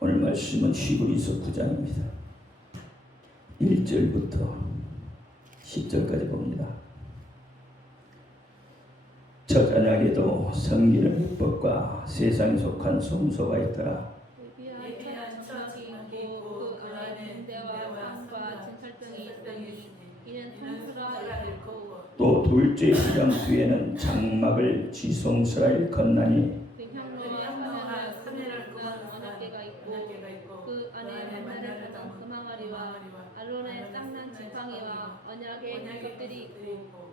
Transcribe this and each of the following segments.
오늘 말씀은 히브리서 9장입니다. 1절부터 10절까지 봅니다. 첫 언약에도 섬기는 율법과 세상에 속한 성소가 있더라. 예비한 처지가 있고 그 안에 군대와 방과 진설병이 있으니 이는 성소라 일컫고 또 둘째 구장 뒤에는 장막을 지성소라 일컫나니 향로와 사내를 구하는 언약궤가 있고 그 안에 만나를 하던 금항아리와 아론의 쌍난 지팡이와 언약의 그릇들이 있고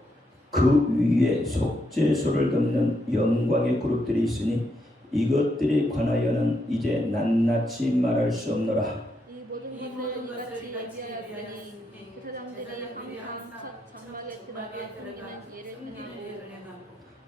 그 위에 속죄소를 덮는 영광의 그룹들이 있으니 이것들에 관하여는 이제 낱낱이 말할 수 없노라. 이 모든 것을 이같이 예비하였으니 제사장들이 항상 첫 장막에 들어가 섬기는 예를 행하고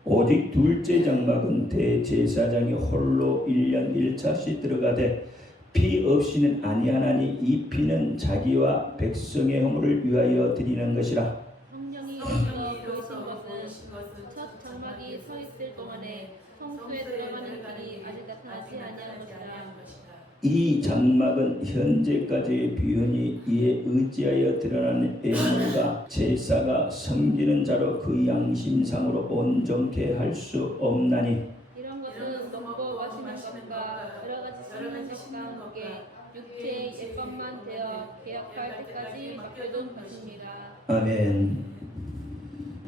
오직 둘째 장막은 대제사장이 홀로 1년 1차씩 들어가되 피 없이는 아니하나니 이 피는 자기와 백성의 허물을 위하여 드리는 것이라. 성령이 보이신 것은 첫 장막이 서 있을 동안에 성소에 들어가는 길이 아직 나타나지 아니한 것이라. 이 장막은 현재까지의 비현이 이에 의지하여 드러나는 애물과 제사가 섬기는 자로 그 양심상으로 온전케 할 수 없나니 이런 것은 먹고 마시는 것과 여러 가지 씹는 것과 함께 육체의 예법만 되어 계약할 때까지 맡겨둔 것입니다. 아멘.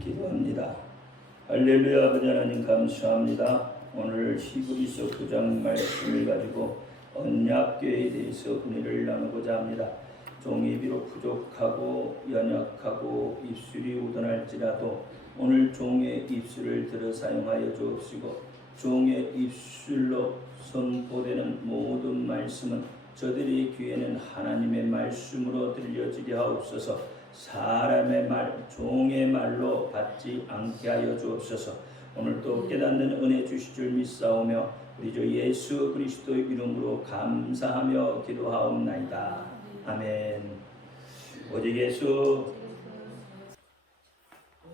기도합니다. 할렐루야. 아버지 하나님 감사합니다. 오늘 히브리서 9장 말씀을 가지고 언약궤에 대해서 은혜를 나누고자 합니다. 종이 비록 부족하고 연약하고 입술이 우둔할지라도 오늘 종의 입술을 들어 사용하여 주옵시고 종의 입술로 선포되는 모든 말씀은 저들의 귀에는 하나님의 말씀으로 들려지게 하옵소서. 사람의 말, 종의 말로 받지 않게 하여 주옵소서. 오늘도 깨닫는 은혜 주실 줄 믿사오며 우리 주 예수 그리스도의 이름으로 감사하며 기도하옵나이다. 아멘. 오직 예수.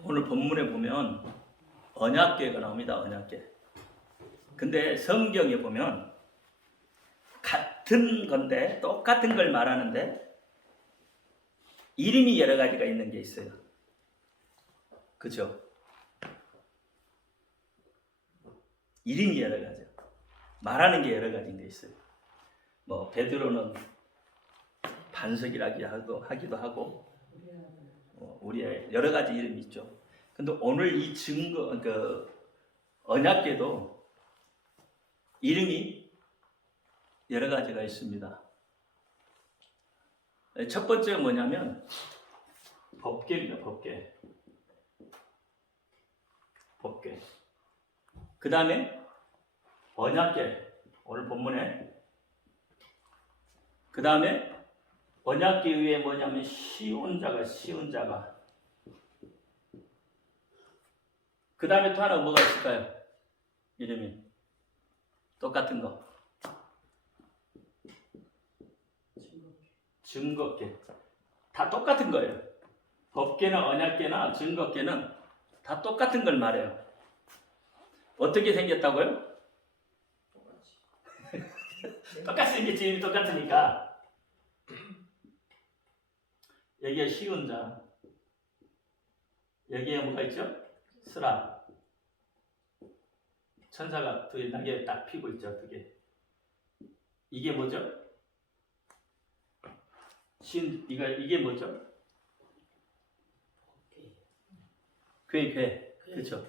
오늘 본문에 보면 언약궤가 나옵니다. 언약궤. 근데 성경에 보면 같은 건데 똑같은 걸 말하는데 이름이 여러 가지가 있는 게 있어요. 그죠? 이름이 여러 가지. 말하는 게 여러 가지인 게 있어요. 뭐 베드로는 반석이라고 하기도 하고, 우리의 여러 가지 이름이 있죠. 근데 오늘 이 증거, 언약궤도 이름이 여러 가지가 있습니다. 첫 번째가 뭐냐면 법궤입니다. 법궤. 그 다음에 언약궤. 오늘 본문에. 그 다음에 언약궤 위에 뭐냐면 시온 자가. 그 다음에 또 하나 뭐가 있을까요? 이름이 똑같은 거. 증거궤. 다 똑같은 거예요. 법궤나 언약궤나 증거궤는 다 똑같은 걸 말해요. 어떻게 생겼다고요? 똑같이 생겼지. 이름이 똑같으니까. 여기에 시온 자. 여기에 뭐가 있죠? 스라. 천사가 두 개 날개 딱 피고 있죠. 두 개. 이게 뭐죠? 이게 뭐죠? 궤. 그렇죠.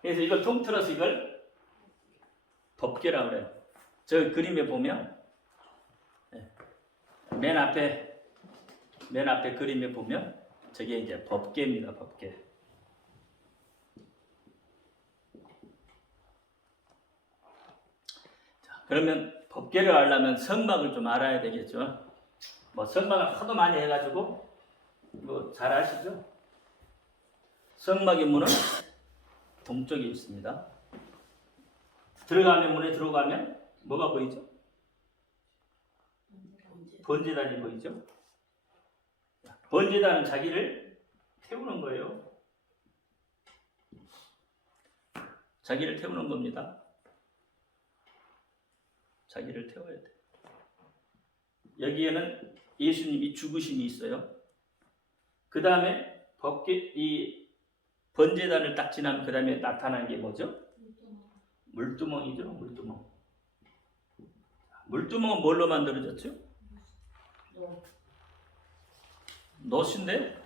그래서 이걸 통틀어서 이걸 법궤라고 그래요. 저 그림에 보면 맨 앞에 그림에 보면 저게 이제 법궤입니다. 법궤. 자, 그러면 법궤를 알려면 성막을 좀 알아야 되겠죠. 뭐 성막을 하도 많이 해가지고 뭐 잘 아시죠? 성막의 문은 동쪽에 있습니다. 문에 들어가면 뭐가 보이죠? 번제단이 보이죠? 번제단은 자기를 태우는 거예요. 자기를 태우는 겁니다. 자기를 태워야 돼. 여기에는 예수님이 죽으심이 있어요. 그 다음에 이 번제단을 딱 지나면 그 다음에 나타난 게 뭐죠? 물두멍이죠. 물두멍. 물두멍은 뭘로 만들어졌죠? 놋인데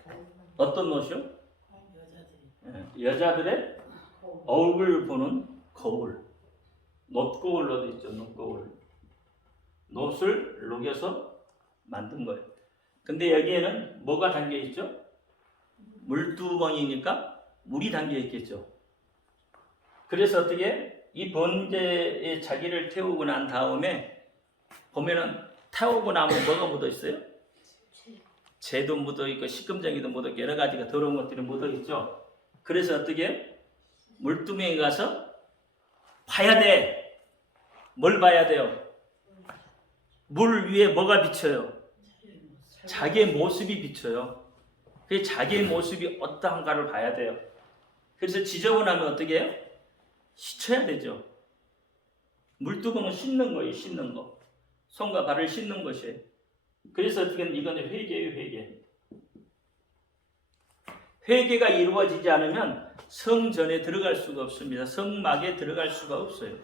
어떤 놋이요? 여자들의 얼굴 보는 거울. 놋거울로도 있죠. 놋거울. 놋을 녹여서 만든 거예요. 근데 여기에는 뭐가 담겨 있죠? 물두멍이니까 물이 담겨 있겠죠. 그래서 어떻게 이 번제에 자기를 태우고 난 다음에 보면은 태우고 나면 뭐가 묻어 있어요? 재도 묻어 있고 시금쟁이도 묻어 있고 여러 가지가 더러운 것들이 묻어 있죠. 그래서 어떻게 물두멍에 가서 봐야 돼. 뭘 봐야 돼요? 물 위에 뭐가 비쳐요? 자기의 모습이 비쳐요. 그 자기의 모습이 어떠한가를 봐야 돼요. 그래서 지저분하면 어떻게 해요? 씻어야 되죠. 물두멍은 씻는 거예요. 씻는 거. 손과 발을 씻는 것이에요. 그래서 어떻게 이거는 회개예요. 회개. 회개가 이루어지지 않으면 성전에 들어갈 수가 없습니다. 성막에 들어갈 수가 없어요.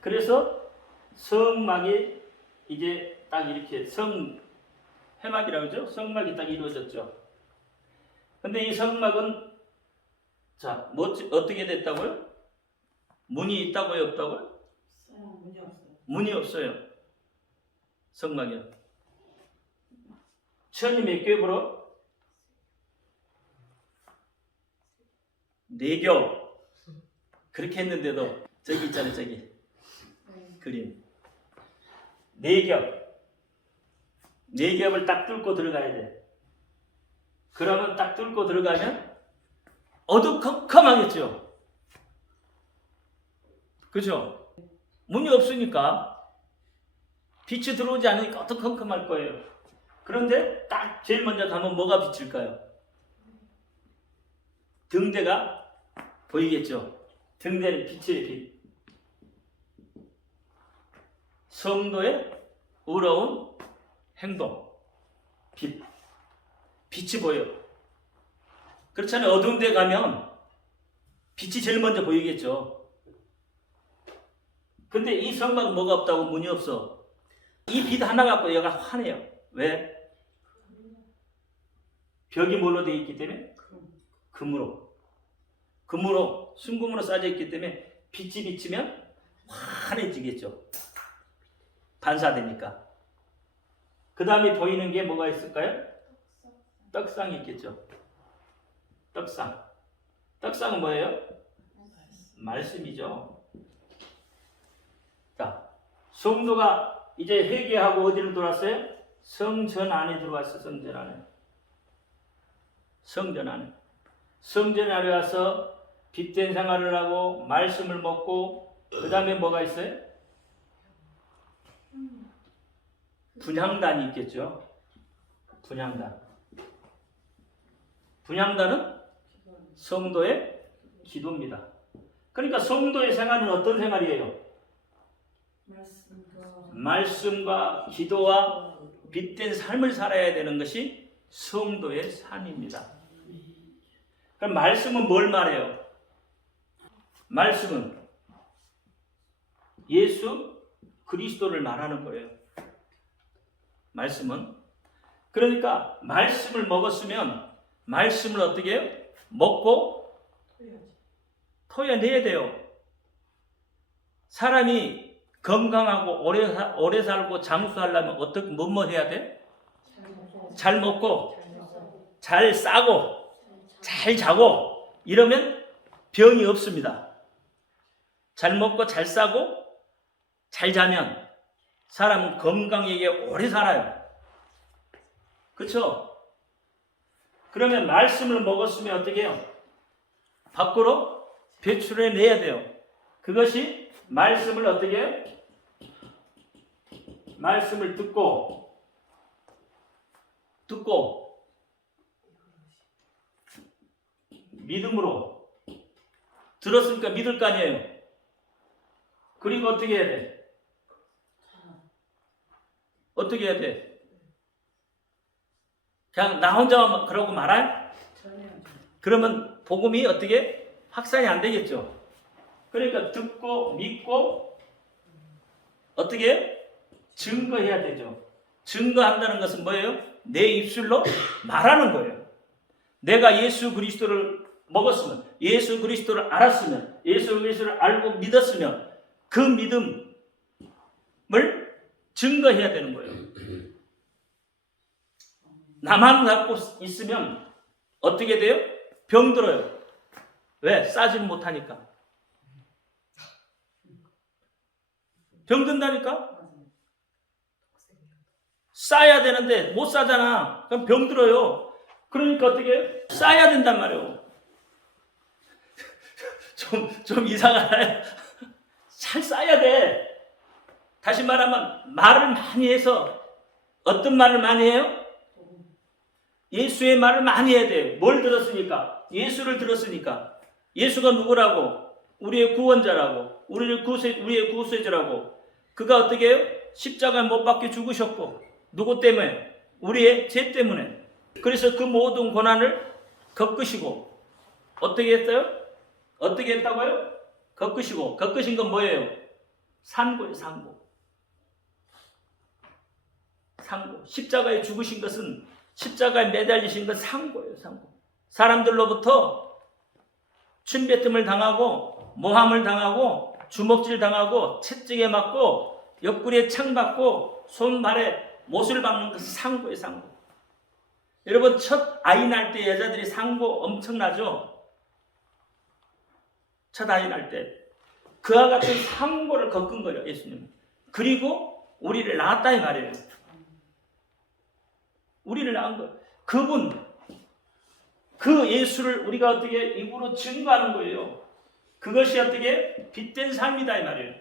그래서 성막이 이제 딱 이렇게 해막이라고 하죠. 성막이 딱 이루어졌죠. 근데 이 성막은 자, 어떻게 됐다고요? 문이 있다고요? 없다고요? 문이 없어요. 문이 없어요. 성막이요. 천이 몇 겹으로? 4겹. 그렇게 했는데도 저기 있잖아요. 저기 그림 4겹. 4겹을 딱 뚫고 들어가야 돼. 그러면 딱 뚫고 들어가면 어두컴컴하겠죠. 그죠? 문이 없으니까 빛이 들어오지 않으니까 어두컴컴할 거예요. 그런데 딱 제일 먼저 가면 뭐가 비칠까요? 등대가 보이겠죠? 등대는 빛이에요. 빛. 성도의 의로운 행동. 빛. 빛이 보여. 그렇잖아요. 어두운 데 가면 빛이 제일 먼저 보이겠죠. 근데 이 성막은 뭐가 없다고? 문이 없어. 이 빛 하나 갖고 얘가 화내요. 왜? 벽이 뭘로 되어 있기 때문에? 금으로 순금으로 싸져 있기 때문에 빛이 비치면 환해지겠죠. 반사되니까. 그 다음에 보이는 게 뭐가 있을까요? 떡상이 있겠죠. 떡상. 떡상은 뭐예요? 말씀이죠. 자, 성도가 이제 회개하고 어디로 들어왔어요? 성전 안에 들어왔어요. 성전 안에. 성전 안에. 성전 안에 와서 빛된 생활을 하고 말씀을 먹고 그 다음에 뭐가 있어요? 분향단이 있겠죠. 분향단. 분향단은 성도의 기도입니다. 그러니까 성도의 생활은 어떤 생활이에요? 말씀과 기도와 빛된 삶을 살아야 되는 것이 성도의 삶입니다. 그럼 말씀은 뭘 말해요? 말씀은 예수 그리스도를 말하는 거예요. 말씀은. 그러니까 말씀을 먹었으면 말씀을 어떻게 해요? 먹고 토해내야 돼요. 사람이 건강하고 오래 살고 장수하려면 어떻게 뭐 해야 돼? 잘 먹고 잘 싸고 잘 자고 이러면 병이 없습니다. 잘 먹고 잘 싸고 잘 자면 사람은 건강하게 오래 살아요. 그렇죠? 그러면 말씀을 먹었으면 어떻게 해요? 밖으로 배출해내야 돼요. 그것이 말씀을 어떻게 해요? 말씀을 듣고 믿음으로 들었으니까 믿을 거 아니에요. 그리고 어떻게 해야 돼? 어떻게 해야 돼? 그냥 나 혼자 그러고 말할? 그러면 복음이 어떻게 확산이 안 되겠죠. 그러니까 듣고 믿고 어떻게 해요? 증거해야 되죠. 증거한다는 것은 뭐예요? 내 입술로 말하는 거예요. 내가 예수 그리스도를 먹었으면, 예수 그리스도를 알았으면, 예수 그리스도를 알고 믿었으면 그 믿음을 증거해야 되는 거예요. 나만 갖고 있으면 어떻게 돼요? 병들어요. 왜? 싸질 못하니까. 병든다니까? 싸야 되는데 못 싸잖아. 그럼 병들어요. 그러니까 어떻게 해요? 싸야 된단 말이에요. 좀 이상하네. 잘 싸야 돼. 다시 말하면 말을 많이 해서 어떤 말을 많이 해요? 예수의 말을 많이 해야 돼요. 뭘 들었으니까? 예수를 들었으니까. 예수가 누구라고? 우리의 구원자라고. 우리의 구세주라고. 그가 어떻게 해요? 십자가에 못 박혀 죽으셨고. 누구 때문에? 우리의 죄 때문에. 그래서 그 모든 고난을 겪으시고. 어떻게 했어요? 어떻게 했다고요? 겪으시고. 겪으신 건 뭐예요? 산고예요, 산고. 상고. 십자가에 죽으신 것은, 십자가에 매달리신 건 상고예요, 상고. 사람들로부터 침뱉음을 당하고, 모함을 당하고, 주먹질 당하고, 채찍에 맞고, 옆구리에 창 받고, 손발에 못을 박는 것은 상고예요, 상고. 여러분, 첫 아이 날 때 여자들이 상고 엄청나죠? 첫 아이 날 때. 그와 같은 상고를 겪은 거예요, 예수님은. 그리고 우리를 낳았다 이 말이에요. 우리를 낳은 거예요. 그분, 그 예수를 우리가 어떻게 입으로 증거하는 거예요. 그것이 어떻게 빛된 삶이다 이 말이에요.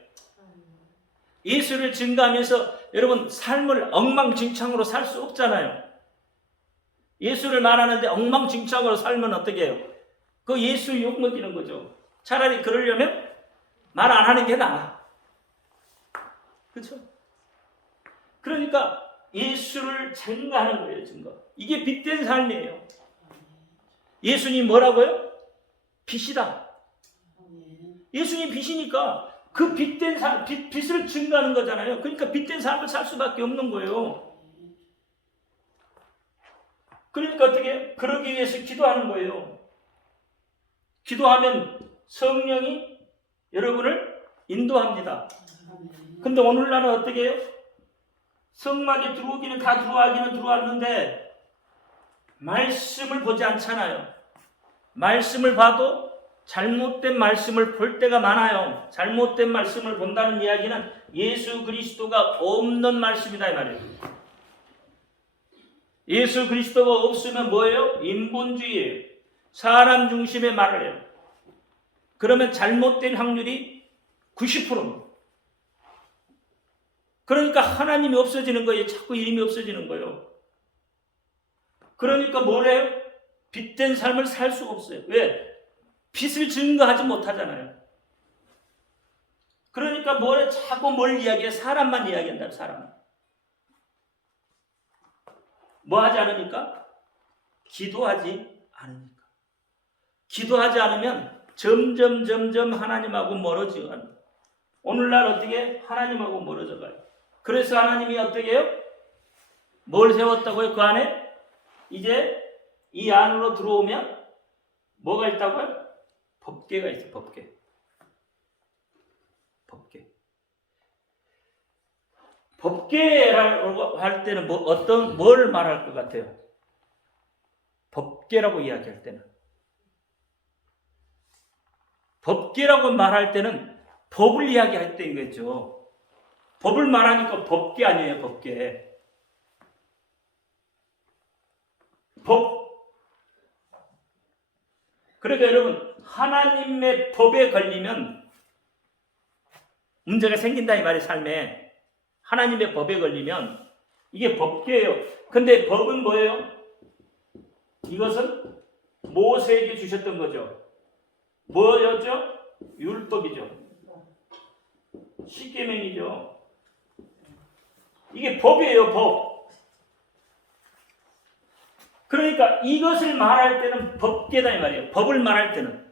예수를 증거하면서 여러분 삶을 엉망진창으로 살 수 없잖아요. 예수를 말하는데 엉망진창으로 살면 어떻게 해요? 그 예수 욕먹이는 거죠. 차라리 그러려면 말 안 하는 게 나아. 그렇죠? 그러니까 예수를 증거하는 거예요, 증거. 이게 빛된 삶이에요. 예수님 뭐라고요? 빛이다. 예수님 빛이니까 그 빛된 삶, 빛을 증거하는 거잖아요. 그러니까 빛된 삶을 살 수밖에 없는 거예요. 그러니까 어떻게? 그러기 위해서 기도하는 거예요. 기도하면 성령이 여러분을 인도합니다. 근데 오늘날은 어떻게 해요? 성막에 들어오기는 다 들어왔는데 말씀을 보지 않잖아요. 말씀을 봐도 잘못된 말씀을 볼 때가 많아요. 잘못된 말씀을 본다는 이야기는 예수 그리스도가 없는 말씀이다 이 말이에요. 예수 그리스도가 없으면 뭐예요? 인본주의예요. 사람 중심의 말을 해요. 그러면 잘못된 확률이 90%입니다. 그러니까 하나님이 없어지는 거예요. 자꾸 이름이 없어지는 거예요. 그러니까 뭐래요? 빛된 삶을 살 수가 없어요. 왜? 빛을 증거하지 못하잖아요. 그러니까 뭐래? 자꾸 뭘 이야기해? 사람만 이야기한다. 사람. 뭐 하지 않으니까? 기도하지 않으니까. 기도하지 않으면 점점 하나님하고 멀어지고 오늘날 어떻게 하나님하고 멀어져 가요. 그래서 하나님이 어떻게 해요? 뭘 세웠다고요? 그 안에? 이제 이 안으로 들어오면 뭐가 있다고요? 법궤가 있어요. 법궤. 법궤. 법궤라고 할 때는 뭘 말할 것 같아요? 법궤라고 이야기할 때는. 법궤라고 말할 때는 법을 이야기할 때인 거죠. 법을 말하니까 법궤 아니에요, 법궤. 법. 그러니까 여러분, 하나님의 법에 걸리면 문제가 생긴다 이 말이에요, 삶에. 하나님의 법에 걸리면 이게 법궤예요. 근데 법은 뭐예요? 이것은 모세에게 주셨던 거죠. 뭐였죠? 율법이죠. 십계명이죠. 이게 법이에요, 법. 그러니까 이것을 말할 때는 법계다 이 말이에요. 법을 말할 때는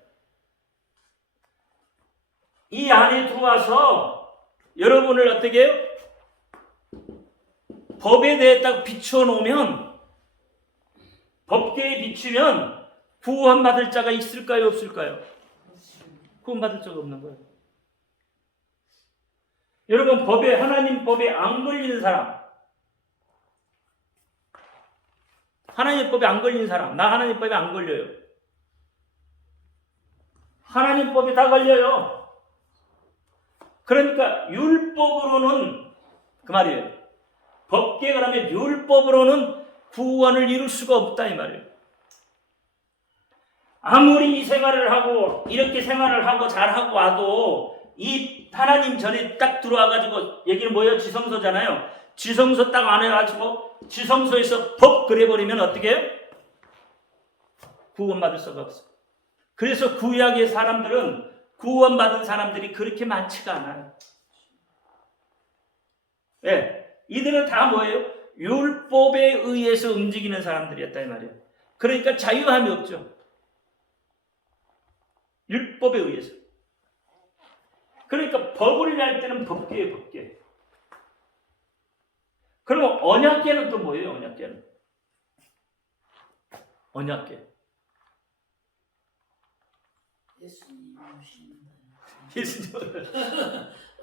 이 안에 들어와서 여러분을 어떻게 해요? 법에 대해 딱 비추어 놓으면, 법계에 비추면 구원받을 자가 있을까요, 없을까요? 구원받을 자가 없는 거예요. 여러분, 법에, 하나님 법에 안 걸리는 사람, 하나님 법에 안 걸리는 사람, 나 하나님 법에 안 걸려요. 하나님 법에 다 걸려요. 그러니까 율법으로는, 그 말이에요. 법계 그러면 율법으로는 구원을 이룰 수가 없다 이 말이에요. 아무리 이 생활을 하고 이렇게 생활을 하고 잘하고 와도 이 하나님 전에 딱 들어와가지고, 여기는 뭐예요? 지성소잖아요. 지성소 딱 안 해가지고 지성소에서 법 그래버리면 어떻게 해요? 구원받을 수가 없어. 그래서 구약의 사람들은, 구원받은 사람들이 그렇게 많지가 않아요. 예, 이들은 다 뭐예요? 율법에 의해서 움직이는 사람들이었다 이 말이에요. 그러니까 자유함이 없죠. 율법에 의해서. 그러니까 법을 낼 때는 법계예요, 법계. 그럼 언약계는 또 뭐예요, 언약계는? 언약계. 예수님 예수님.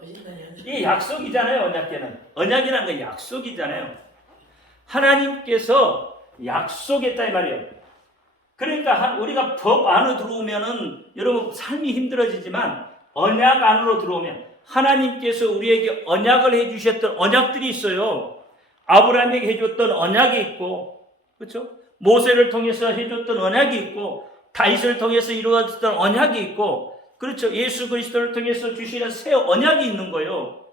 오신다요. 이게 약속이잖아요, 언약계는. 언약이라는 건 약속이잖아요. 하나님께서 약속했다 이 말이에요. 그러니까 우리가 법 안으로 들어오면은 여러분 삶이 힘들어지지만, 언약 안으로 들어오면 하나님께서 우리에게 언약을 해주셨던 언약들이 있어요. 아브라함에게 해줬던 언약이 있고, 그렇죠? 모세를 통해서 해줬던 언약이 있고, 다윗을 통해서 이루어졌던 언약이 있고, 그렇죠? 예수 그리스도를 통해서 주시는 새 언약이 있는 거예요.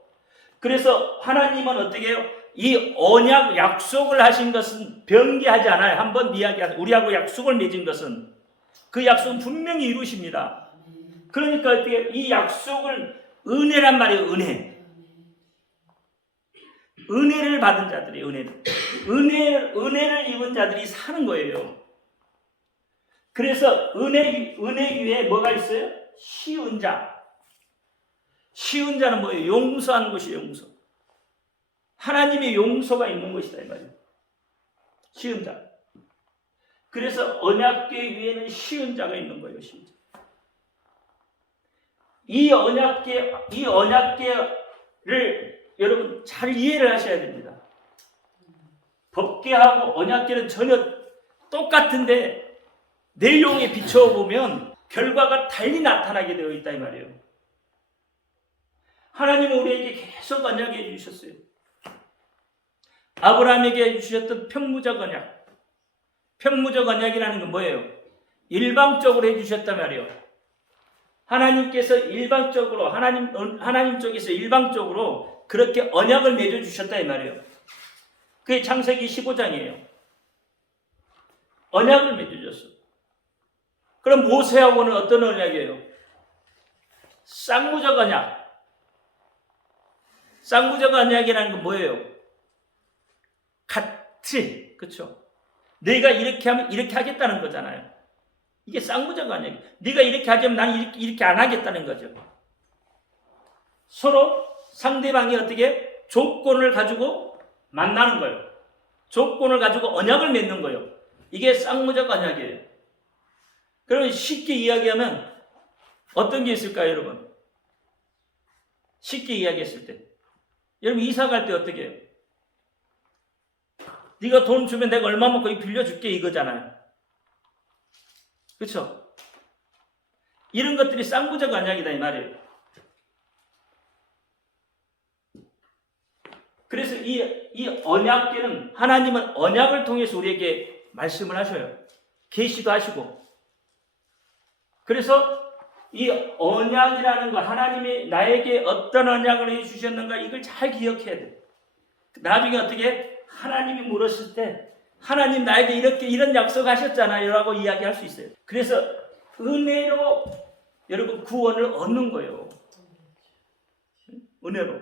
그래서 하나님은 어떻게 해요? 이 언약 약속을 하신 것은 변개하지 않아요. 한번 이야기하세요. 우리하고 약속을 맺은 것은, 그 약속은 분명히 이루십니다. 그러니까 어떻게 이 약속을, 은혜란 말이에요. 은혜를 받은 자들이, 은혜를 입은 자들이 사는 거예요. 그래서 은혜 위에 뭐가 있어요? 쉬운 자. 쉬운 자는 뭐예요? 용서하는 것이에요, 용서. 하나님의 용서가 있는 것이다 이 말이에요. 쉬운 자. 그래서 언약궤 위에는 쉬운 자가 있는 거예요, 쉬운 자. 이 언약궤를 여러분 잘 이해를 하셔야 됩니다. 법궤하고 언약궤는 전혀 똑같은데 내용에 비춰보면 결과가 달리 나타나게 되어 있다 이 말이에요. 하나님은 우리에게 계속 언약해 주셨어요. 아브라함에게 해주셨던 평무적 언약. 평무적 언약이라는 건 뭐예요? 일방적으로 해주셨단 말이에요. 하나님께서 일방적으로, 하나님 쪽에서 일방적으로 그렇게 언약을 맺어주셨다 이 말이에요. 그게 창세기 15장이에요. 언약을 맺어줬어. 그럼 모세하고는 어떤 언약이에요? 쌍무적 언약. 쌍무적 언약이라는 건 뭐예요? 같이, 그렇죠? 내가 이렇게 하면 이렇게 하겠다는 거잖아요. 이게 쌍무적 언약이에요. 네가 이렇게 하자면 나는 이렇게 안 하겠다는 거죠. 서로 상대방이 어떻게 조건을 가지고 만나는 거예요. 조건을 가지고 언약을 맺는 거예요. 이게 쌍무적 언약이에요. 그러면 쉽게 이야기하면 어떤 게 있을까요, 여러분? 쉽게 이야기했을 때. 여러분 이사 갈 때 어떻게 해요? 네가 돈 주면 내가 얼마만큼 빌려줄게 이거잖아요. 그렇죠? 이런 것들이 쌍무적 언약이다 이 말이에요. 그래서 이 언약궤는, 하나님은 언약을 통해서 우리에게 말씀을 하셔요. 계시도 하시고. 그래서 이 언약이라는 거, 하나님이 나에게 어떤 언약을 해주셨는가 이걸 잘 기억해야 돼. 나중에 어떻게 하나님이 물었을 때 하나님 나에게 이런 약속하셨잖아요 라고 이야기할 수 있어요. 그래서 은혜로 여러분 구원을 얻는 거예요. 은혜로.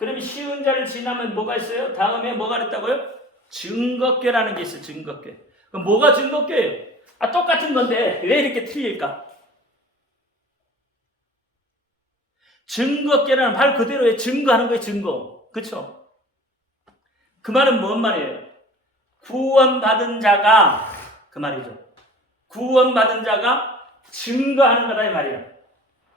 그러면 쉬운 자를 지나면 뭐가 있어요? 다음에 뭐가 그랬다고요? 증거궤라는 게 있어요. 증거궤. 그럼 뭐가 증거궤예요? 똑같은 건데 왜 이렇게 틀릴까? 증거궤라는 말 그대로의 증거하는 거예요. 증거. 그렇죠? 그 말은 뭔 말이에요? 구원받은 자가 그 말이죠. 구원받은 자가 증거하는 거다 이 말이에요.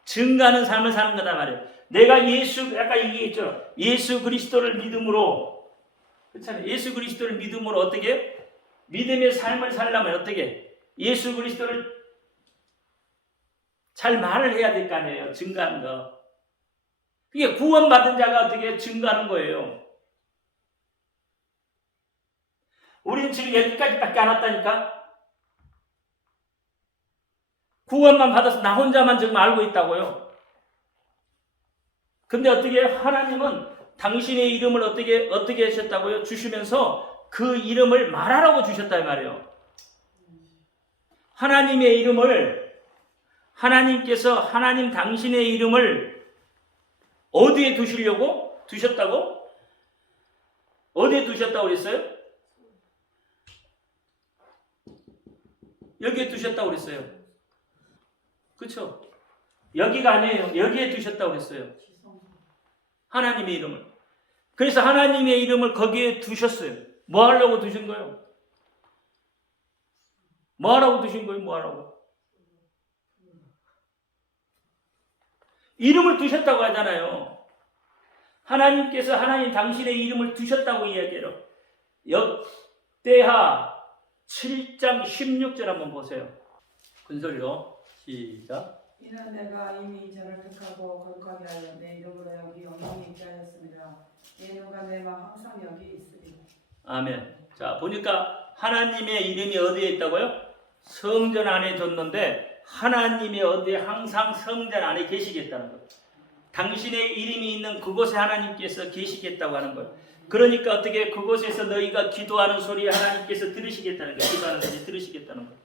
증거하는 삶을 사는 거다 말이에요. 내가 아까 얘기했죠. 예수 그리스도를 믿음으로, 그렇잖아요. 예수 그리스도를 믿음으로 어떻게? 믿음의 삶을 살려면 어떻게? 예수 그리스도를 잘 말을 해야 될 거 아니에요. 증거하는 거. 그게 구원받은 자가 어떻게 증거하는 거예요. 우리는 지금 여기까지밖에 안 왔다니까? 구원만 받아서 나 혼자만 지금 알고 있다고요. 근데 어떻게 하나님은 당신의 이름을 어떻게 하셨다고요? 주시면서 그 이름을 말하라고 주셨다 이 말이에요. 하나님의 이름을 하나님께서 하나님 당신의 이름을 어디에 두셨다고? 어디에 두셨다고 그랬어요? 여기에 두셨다고 그랬어요. 그렇죠? 여기가 아니에요. 여기에 두셨다고 그랬어요. 하나님의 이름을. 그래서 하나님의 이름을 거기에 두셨어요. 뭐 하려고 두신 거예요? 뭐 하라고 두신 거예요? 뭐 하라고? 이름을 두셨다고 하잖아요. 하나님께서 하나님 당신의 이름을 두셨다고 이야기해요. 역대하 7장 16절 한번 보세요. 큰소리로 시작. 이는 내가 이미 저를 택하고 거룩하게 하여 내 이름으로 여기 영광이 있게 하였습니다. 내 눈과 내 마음 항상 여기 있으리라. 아멘. 자, 보니까 하나님의 이름이 어디에 있다고요? 성전 안에 뒀는데 하나님이 어디에 항상 성전 안에 계시겠다는 거예요. 당신의 이름이 있는 그곳에 하나님께서 계시겠다고 하는 거예요. 그러니까 어떻게 그곳에서 너희가 기도하는 소리 하나님께서 들으시겠다는 거예요. 기도하는 소리 들으시겠다는 거예요.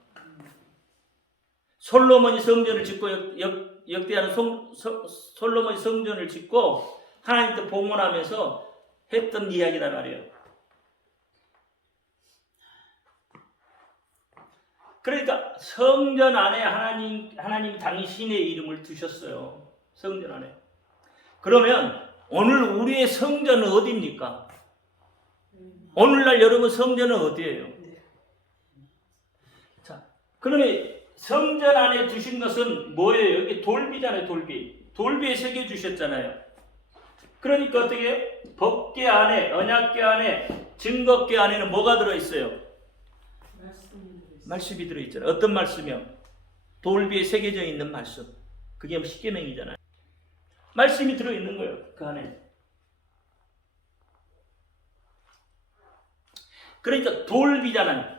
솔로몬이 성전을 짓고 역대하는 솔로몬이 성전을 짓고 하나님께 봉헌하면서 했던 이야기란 말이에요. 그러니까 성전 안에 하나님 당신의 이름을 두셨어요. 성전 안에. 그러면 오늘 우리의 성전은 어디입니까? 오늘날 여러분 성전은 어디예요? 자, 그러면 성전 안에 두신 것은 뭐예요? 여기 돌비잖아요, 돌비. 돌비에 새겨 주셨잖아요. 그러니까 어떻게? 법궤 안에, 언약궤 안에, 증거궤 안에는 뭐가 들어있어요? 말씀이 들어있잖아요. 어떤 말씀이요? 돌비에 새겨져 있는 말씀. 그게 십계명이잖아요. 말씀이 들어있는 거예요, 그 안에. 그러니까 돌비잖아요.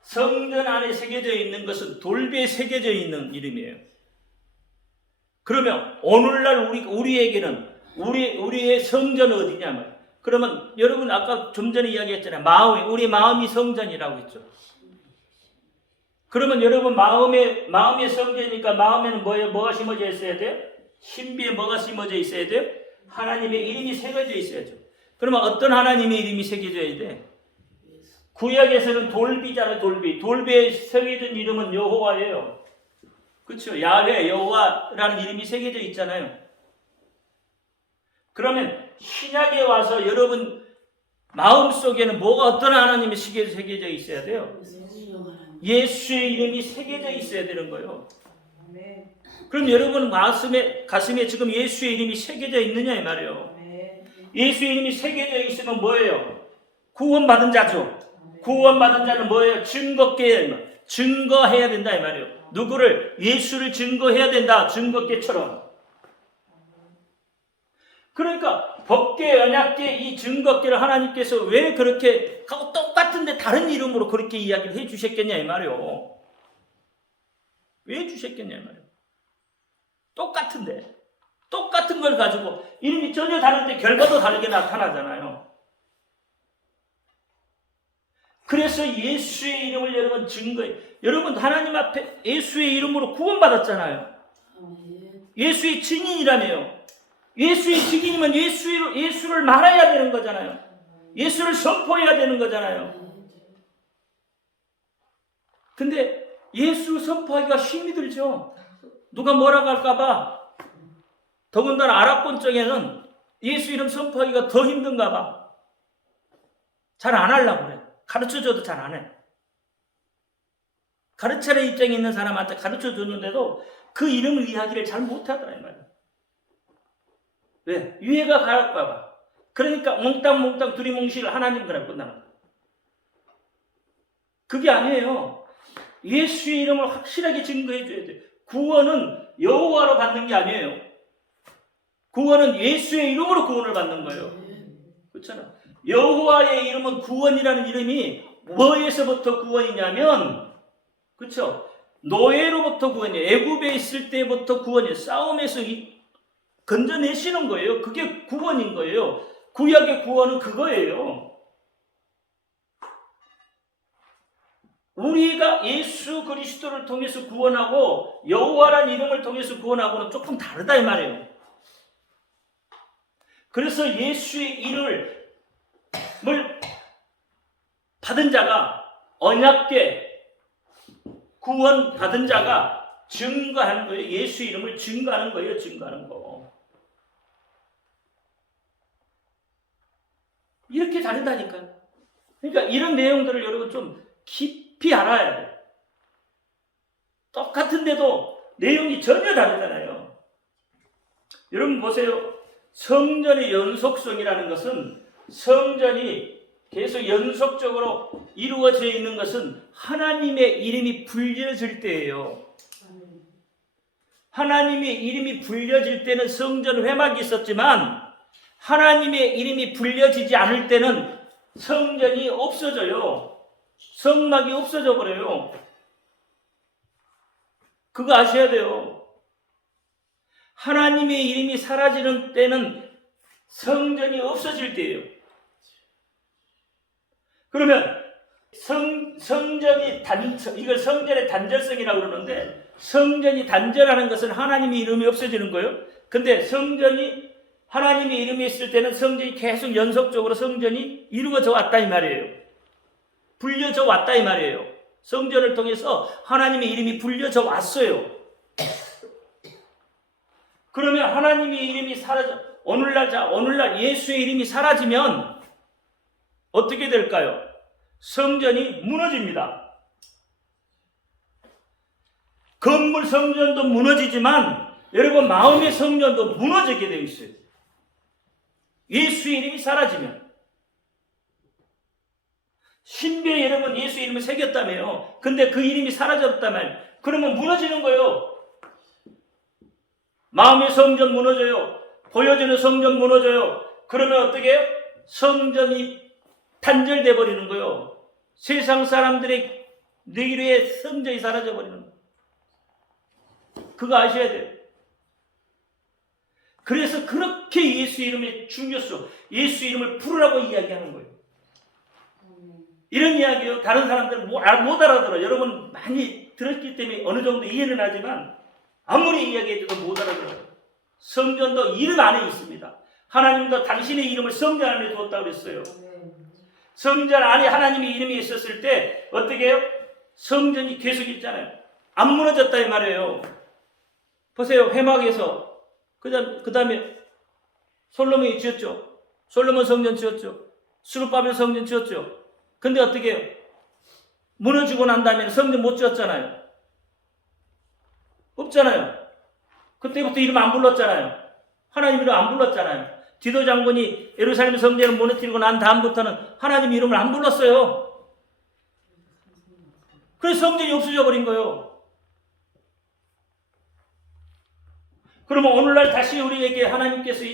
성전 안에 새겨져 있는 것은 돌비에 새겨져 있는 이름이에요. 그러면 오늘날 우리에게는 우리의 성전은 어디냐면, 그러면 여러분 아까 좀 전에 이야기했잖아요. 우리 마음이 성전이라고 했죠. 그러면 여러분 마음의 성전이니까 마음에는 뭐가 심어져 있어야 돼요? 신비에 뭐가 심어져 있어야 돼요? 하나님의 이름이 새겨져 있어야죠. 그러면 어떤 하나님의 이름이 새겨져야 돼? 구약에서는 돌비잖아요, 돌비. 돌비에 새겨진 이름은 여호와예요. 그렇죠? 야훼, 여호와라는 이름이 새겨져 있잖아요. 그러면 신약에 와서 여러분 마음속에는 어떤 하나님이 새겨져 있어야 돼요? 예수의 이름이 새겨져 있어야 되는 거예요. 그럼 여러분 가슴에 지금 예수의 이름이 새겨져 있느냐 이 말이에요. 예수의 이름이 새겨져 있으면 뭐예요? 구원받은 자죠. 구원받은 자는 뭐예요? 증거해야 된다 이 말이에요. 누구를? 예수를 증거해야 된다. 증거궤처럼. 그러니까 법궤, 언약궤, 이 증거궤를 하나님께서 왜 그렇게 똑같은데 다른 이름으로 그렇게 이야기를 해 주셨겠냐 이 말이에요. 왜 주셨겠냐 이 말이에요. 똑같은데 똑같은 걸 가지고 이름이 전혀 다른데 결과도 다르게 나타나잖아요. 그래서 예수의 이름을 여러분 증거해. 여러분 하나님 앞에 예수의 이름으로 구원받았잖아요. 예수의 증인이라며요. 예수의 증인이면 예수를 말해야 되는 거잖아요. 예수를 선포해야 되는 거잖아요. 근데 예수 선포하기가 힘이 들죠. 누가 뭐라고 할까봐. 더군다나 아랍권 쪽에는 예수 이름 선포하기가 더 힘든가 봐. 잘 안 하려고 그래. 가르쳐줘도 잘 안 해. 가르쳐의 입장에 있는 사람한테 가르쳐줬는데도 그 이름을 이야기를 잘 못하더라 이 말이야. 왜? 유해가 갈까 봐. 그러니까 몽땅 두리뭉실 하나님 그래 끝나는 거야. 그게 아니에요. 예수의 이름을 확실하게 증거해 줘야 돼. 구원은 여호와로 받는 게 아니에요. 구원은 예수의 이름으로 구원을 받는 거예요. 그렇잖아. 여호와의 이름은 구원이라는 이름이 뭐에서부터 구원이냐면, 그렇죠? 노예로부터 구원이에요. 애굽에 있을 때부터 구원이에요. 싸움에서 건져내시는 거예요. 그게 구원인 거예요. 구약의 구원은 그거예요. 우리가 예수 그리스도를 통해서 구원하고 여호와라는 이름을 통해서 구원하고는 조금 다르다 이 말이에요. 그래서 예수의 이름을 받은 자가, 언약궤 구원 받은 자가 증거하는 거예요. 예수 이름을 증거하는 거예요. 증거하는 거. 이렇게 다른다니까요. 그러니까 이런 내용들을 여러분 좀 깊이 알아야 돼요. 똑같은데도 내용이 전혀 다르잖아요. 여러분 보세요. 성전의 연속성이라는 것은, 성전이 계속 연속적으로 이루어져 있는 것은 하나님의 이름이 불려질 때예요. 하나님의 이름이 불려질 때는 성전 회막이 있었지만, 하나님의 이름이 불려지지 않을 때는 성전이 없어져요. 성막이 없어져 버려요. 그거 아셔야 돼요. 하나님의 이름이 사라지는 때는 성전이 없어질 때예요. 그러면 성전이 이걸 성전의 단절성이라고 그러는데, 성전이 단절하는 것은 하나님의 이름이 없어지는 거예요. 근데 성전이 하나님의 이름이 있을 때는 성전이 계속 연속적으로 성전이 이루어져 왔다 이 말이에요. 불려져 왔다 이 말이에요. 성전을 통해서 하나님의 이름이 불려져 왔어요. 그러면 하나님의 이름이 오늘날 예수의 이름이 사라지면 어떻게 될까요? 성전이 무너집니다. 건물 성전도 무너지지만 여러분 마음의 성전도 무너지게 되어 있어요. 예수의 이름이 사라지면. 신비에 여러분 예수 이름을 새겼다며요. 근데 그 이름이 사라졌다면 그러면 무너지는 거예요. 마음의 성전 무너져요. 보여지는 성전 무너져요. 그러면 어떻게 해요? 성전이 단절돼 버리는 거예요. 세상 사람들의 뇌리에 성전이 사라져 버리는 거예요. 그거 아셔야 돼요. 그래서 그렇게 예수 이름의 중요성, 예수 이름을 부르라고 이야기하는 거예요. 이런 이야기요. 다른 사람들은 못 알아들어요. 여러분 많이 들었기 때문에 어느 정도 이해는 하지만 아무리 이야기해도 못 알아들어요. 성전도 이름 안에 있습니다. 하나님도 당신의 이름을 성전 안에 두었다고 그랬어요. 성전 안에 하나님의 이름이 있었을 때 어떻게 해요? 성전이 계속 있잖아요. 안 무너졌다 이 말이에요. 보세요. 회막에서 그 다음에 솔로몬이 지었죠. 솔로몬 성전 지었죠. 스룹바벨 성전 지었죠. 근데 어떻게 해요? 무너지고 난 다음에 성전 못 지었잖아요. 없잖아요. 그때부터 이름 안 불렀잖아요. 하나님 이름 안 불렀잖아요. 디도 장군이 예루살렘 성전을 무너뜨리고 난 다음부터는 하나님 이름을 안 불렀어요. 그래서 성전이 없어져 버린 거예요. 그러면 오늘날 다시 우리에게 하나님께서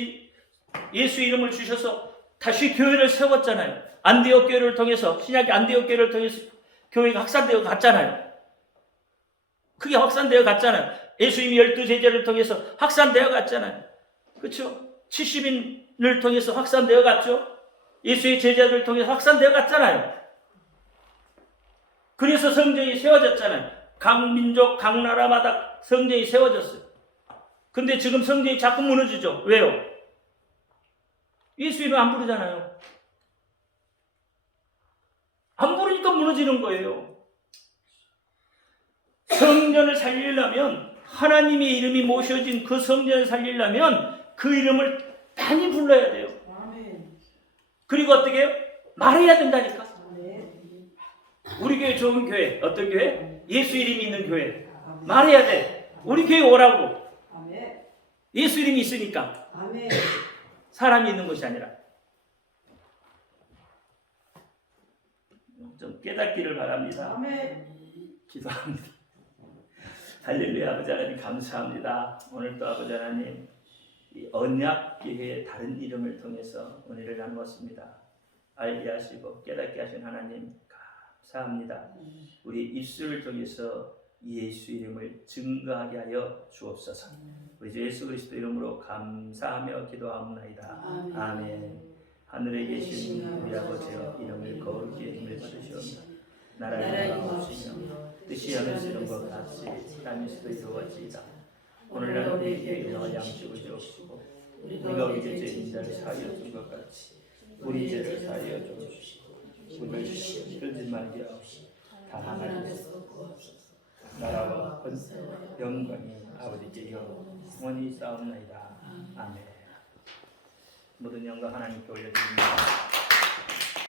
예수 이름을 주셔서 다시 교회를 세웠잖아요. 안디옥 교회를 통해서, 신약의 안디옥 교회를 통해서 교회가 확산되어 갔잖아요. 크게 확산되어 갔잖아요. 예수님이 12제자를 통해서 확산되어 갔잖아요. 그렇죠? 70인을 통해서 확산되어 갔죠. 예수의 제자들을 통해서 확산되어 갔잖아요. 그래서 성전이 세워졌잖아요. 각 민족, 각 나라마다 성전이 세워졌어요. 근데 지금 성전이 자꾸 무너지죠. 왜요? 예수 이름 안 부르잖아요. 안 부르니까 무너지는 거예요. 성전을 살리려면 하나님의 이름이 모셔진 그 성전을 살리려면 그 이름을 많이 불러야 돼요. 아멘. 그리고 어떻게 해요? 말해야 된다니까. 아멘. 우리 교회 좋은 교회, 어떤 교회? 예수 이름이 있는 교회. 말해야 돼. 우리 교회 오라고. 아멘. 예수 이름이 있으니까. 아멘. 사람이 있는 것이 아니라. 좀 깨닫기를 바랍니다. 아멘. 기도합니다. 할렐루야. 아버지 하나님 감사합니다. 오늘도 아버지 하나님 이 언약궤회의 다른 이름을 통해서 은혜를 나누었습니다. 알게 하시고 깨닫게 하신 하나님 감사합니다. 우리 입술을 통해서 예수 이름을 증거하게 하여 주옵소서. 우리 주 예수 그리스도 이름으로 감사하며 기도하옵나이다. 아멘. 하늘에 계신 우리 아버지여 이름을 거룩히 여김을 받으시옵소서. 나라를 임하옵시며 뜻이 하늘에서 이룬 것 같이 땅에서도 이루어지이다. 오늘날 우리에게 일용할 양식을 주옵시고 우리가 우리에게 죄인 자를 사하여 준 것 같이 우리 죄를 사하여 주옵시고 우리를 시험하지 말게 하옵시고 다 하나님께서 나라와 권세와 영광이 아버지께 영원히 쌓옵나이다. 아멘. 모든 영광 하나님께 올려드립니다.